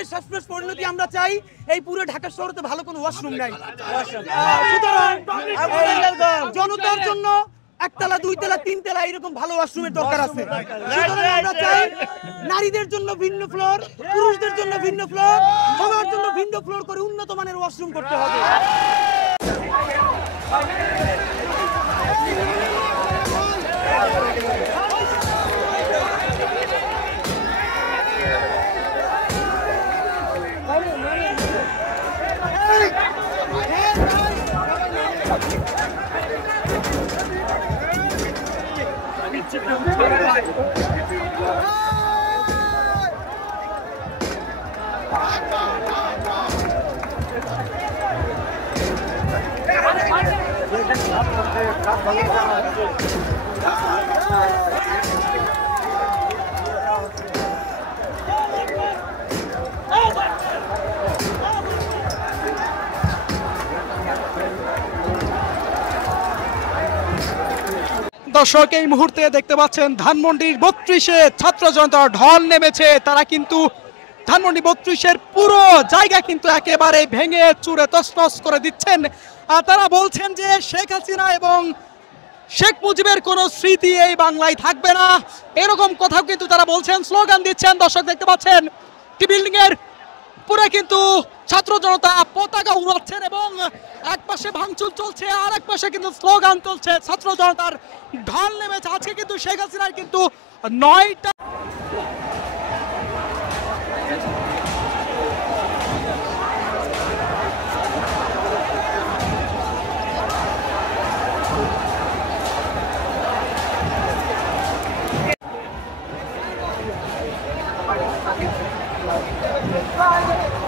এর শেষমেশ পরিণতি আমরা চাই এই পুরো ঢাকা শহরে ভালো কোনো ওয়াশরুম নাই। সুতরাং জনতার জন্য একতলা, দুইতলা, তিনতলা এরকম ভালো ওয়াশরুমের দরকার আছে। সুতরাং আমরা চাই নারীদের জন্য ভিন্ন ফ্লোর, পুরুষদের জন্য ভিন্ন ফ্লোর, সবার জন্য ভিন্ন ফ্লোর করে উন্নত মানের ওয়াশরুম করতে হবে। দর্শক, এই মুহূর্তে দেখতে পাচ্ছেন ধানমন্ডির 32-এ ছাত্র জনতার ঢল নেমেছে। তারা কিন্তু ধানমন্ডি 32-এর পুরো জায়গা কিন্তু একেবারে ভেঙে চুরে তছনছ করে দিচ্ছেন। আর তারা বলছেন যে শেখ হাসিনা এবং শেখ মুজিবের কোনো স্মৃতি এই বাংলায় থাকবে না, এরকম কথাও কিন্তু তারা বলছেন, স্লোগান দিচ্ছেন। দর্শক দেখতে পাচ্ছেন টি বিল্ডিং এর পুরো কিন্তু ছাত্র জনতা পতাকা উড়াচ্ছেন এবং এক পাশে ভাঙচুর চলছে আর এক পাশে কিন্তু স্লোগান চলছে। ছাত্র জনতার ঢল নেমেছে। আজকে কিন্তু শেখ হাসিনার কিন্তু 9টা Friday.